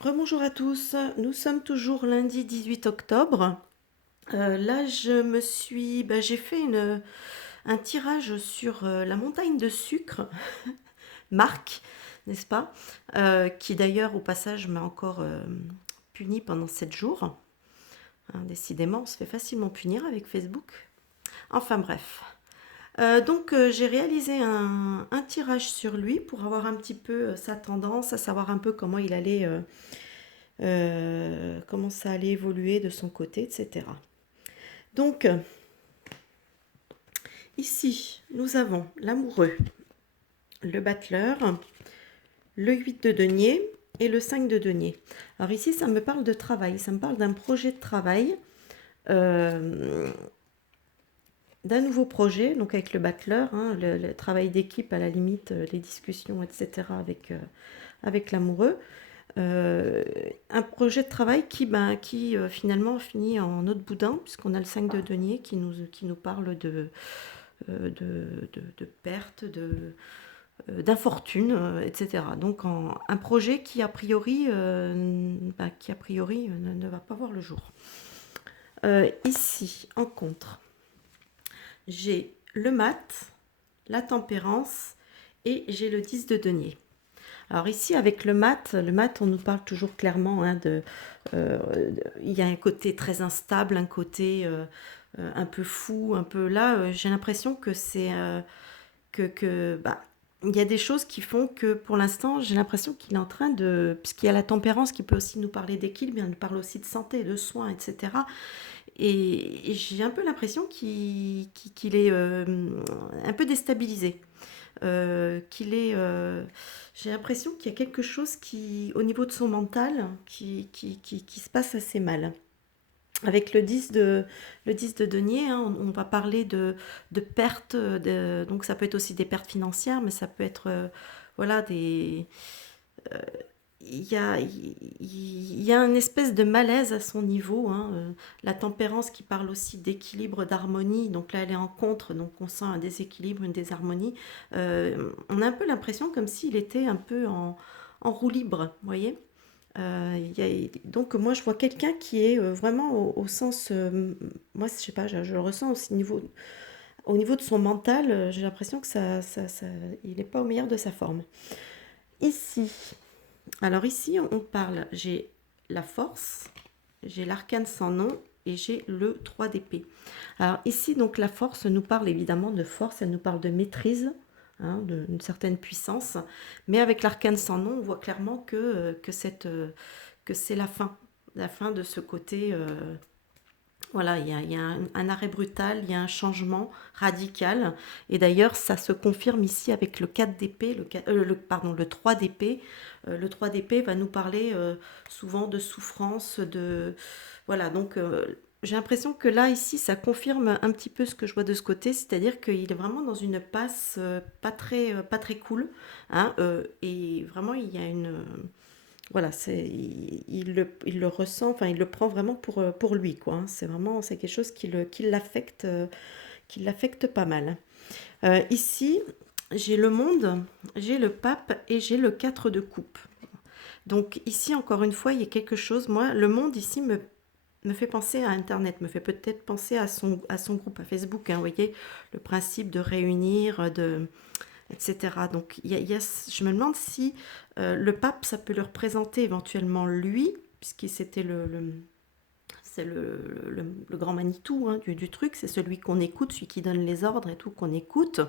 Rebonjour à tous, nous sommes toujours lundi 18 octobre. Là, j'ai fait un tirage sur la montagne de sucre, Marc, n'est-ce pas? Qui d'ailleurs, au passage, m'a encore puni pendant 7 jours. Hein, décidément, on se fait facilement punir avec Facebook. Enfin bref. J'ai réalisé un tirage sur lui pour avoir un petit peu sa tendance, à savoir un peu comment il allait comment ça allait évoluer de son côté, etc. Donc, ici, nous avons l'amoureux, le battleur, le 8 de denier et le 5 de denier. Alors ici, ça me parle de travail, ça me parle d'un projet de travail, euh, d'un nouveau projet, donc avec le battleur, hein, le travail d'équipe à la limite, les discussions, etc. avec l'amoureux. Euh, un projet de travail qui finalement finit en autre boudin, puisqu'on a le 5 de denier qui nous parle de perte, d'infortune, etc. Donc un projet qui a priori ne va pas voir le jour. Ici, en contre, j'ai le mat, la tempérance et j'ai le 10 de denier. Alors ici, avec le mat, on nous parle toujours clairement il y a un côté très instable, un côté un peu fou, un peu là. J'ai l'impression que il y a des choses qui font que pour l'instant, j'ai l'impression qu'il est en train de, puisqu'il y a la tempérance qui peut aussi nous parler d'équilibre, il nous parle aussi de santé, de soins, etc. Et j'ai un peu l'impression qu'il est un peu déstabilisé. Qu'il est. J'ai l'impression qu'il y a quelque chose au niveau de son mental, qui se passe assez mal. Avec le 10 de denier, hein, on va parler de pertes, donc ça peut être aussi des pertes financières, mais ça peut être voilà, il y a une espèce de malaise à son niveau, hein, la tempérance qui parle aussi d'équilibre, d'harmonie, donc là elle est en contre, donc on sent un déséquilibre, une désharmonie. On a un peu l'impression comme s'il était un peu en roue libre, vous voyez. Donc moi je vois quelqu'un qui est vraiment au sens, moi je sais pas, je le ressens aussi au niveau de son mental, j'ai l'impression que il n'est pas au meilleur de sa forme. Ici, alors ici, on parle, j'ai la force, j'ai l'arcane sans nom et j'ai le 3 d'épée. Alors ici, donc la force nous parle évidemment de force, elle nous parle de maîtrise, hein, d'une certaine puissance, mais avec l'arcane sans nom, on voit clairement que c'est la fin de ce côté. Voilà, il y a un arrêt brutal, il y a un changement radical. Et d'ailleurs, ça se confirme ici avec le 4 d'épée, le 3 d'épée. Le 3 d'épée va nous parler souvent de souffrance, voilà, donc j'ai l'impression que là, ici, ça confirme un petit peu ce que je vois de ce côté, c'est-à-dire qu'il est vraiment dans une passe pas très cool, hein, et vraiment, il y a voilà, il le ressent, enfin, il le prend vraiment pour lui, quoi, hein. C'est quelque chose qui l'affecte pas mal. Ici, j'ai le monde, j'ai le pape et j'ai le 4 de coupe. Donc ici, encore une fois, il y a quelque chose, moi, le monde ici me fait penser à Internet, me fait peut-être penser à son groupe à Facebook, hein, vous voyez, le principe de réunir, etc. Donc je me demande si le pape, ça peut le représenter éventuellement lui, puisque c'est le grand Manitou, hein, du truc, c'est celui qu'on écoute, celui qui donne les ordres et tout, qu'on écoute.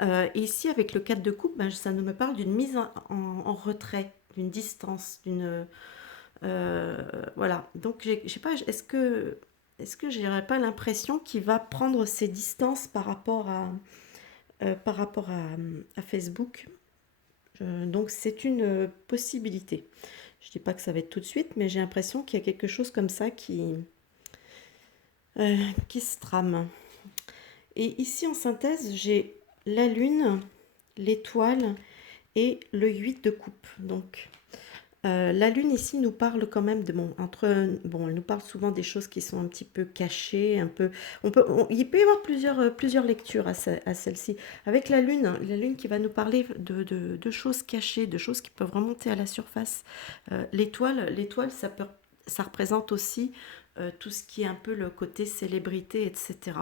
Et ici, avec le 4 de coupe, ben, ça nous me parle d'une mise en retrait, d'une distance, voilà. Donc, je sais pas, est-ce que j'aurais pas l'impression qu'il va prendre ses distances par rapport à Facebook. Donc c'est une possibilité. Je ne dis pas que ça va être tout de suite, mais j'ai l'impression qu'il y a quelque chose comme ça qui se trame. Et ici en synthèse, j'ai la lune, l'étoile et le 8 de coupe. Donc La lune ici nous parle quand même de bon, bon, elle nous parle souvent des choses qui sont un petit peu cachées, un peu. Il peut y avoir plusieurs lectures à celle-ci. Avec la lune qui va nous parler de choses cachées, de choses qui peuvent remonter à la surface. L'étoile, ça représente aussi tout ce qui est un peu le côté célébrité, etc.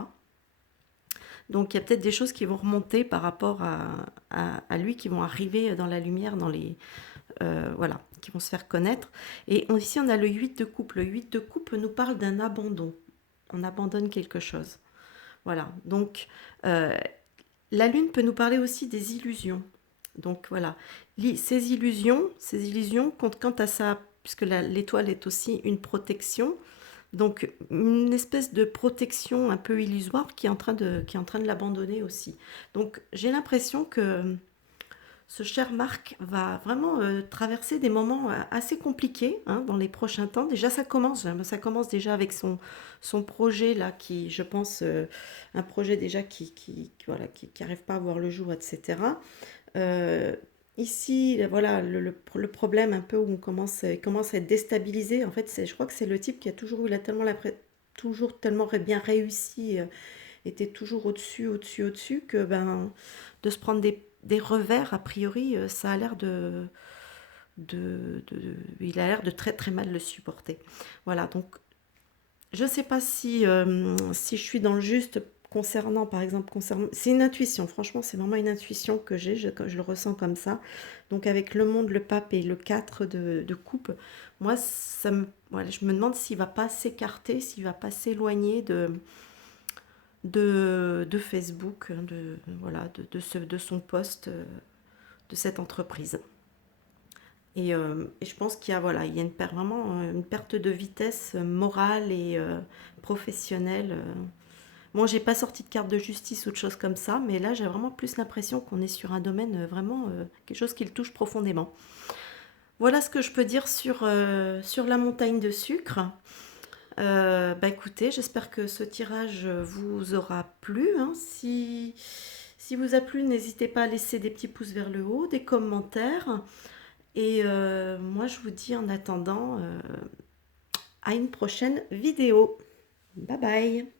Donc il y a peut-être des choses qui vont remonter par rapport à lui, qui vont arriver dans la lumière, voilà, qui vont se faire connaître. Et ici, on a le 8 de coupe. Le 8 de coupe nous parle d'un abandon. On abandonne quelque chose. Voilà. Donc, euh, la lune peut nous parler aussi des illusions. Donc, voilà. Ces illusions, quant à ça, puisque l'étoile est aussi une protection, donc une espèce de protection un peu illusoire qui est en train de l'abandonner aussi. Donc, j'ai l'impression que ce cher Marc va vraiment traverser des moments assez compliqués, hein, dans les prochains temps. Déjà, ça commence déjà avec son projet là, qui, je pense, un projet déjà voilà, qui arrive pas à voir le jour, etc. Euh, Ici, voilà, le problème un peu où il commence à être déstabilisé. En fait, je crois que c'est le type qui a toujours eu toujours tellement bien réussi, était toujours au-dessus, au-dessus, au-dessus, que ben, de se prendre des revers, a priori, ça a l'air il a l'air de très très mal le supporter. Voilà, donc je ne sais pas si je suis dans le juste concernant, par exemple, c'est une intuition, franchement, c'est vraiment une intuition que j'ai, je le ressens comme ça. Donc avec le monde, le pape et le 4 de coupe, moi, voilà, je me demande s'il va pas s'écarter, s'il va pas s'éloigner de Facebook, voilà, de son poste, de cette entreprise. Et je pense qu'il y a, voilà, il y a vraiment une perte de vitesse morale et professionnelle. Bon, j'ai pas sorti de carte de justice ou de choses comme ça, mais là j'ai vraiment plus l'impression qu'on est sur un domaine vraiment quelque chose qui le touche profondément. Voilà ce que je peux dire sur la montagne de sucre. Bah écoutez, j'espère que ce tirage vous aura plu, hein. Si vous a plu, n'hésitez pas à laisser des petits pouces vers le haut, des commentaires. Et moi, je vous dis en attendant à une prochaine vidéo. Bye bye.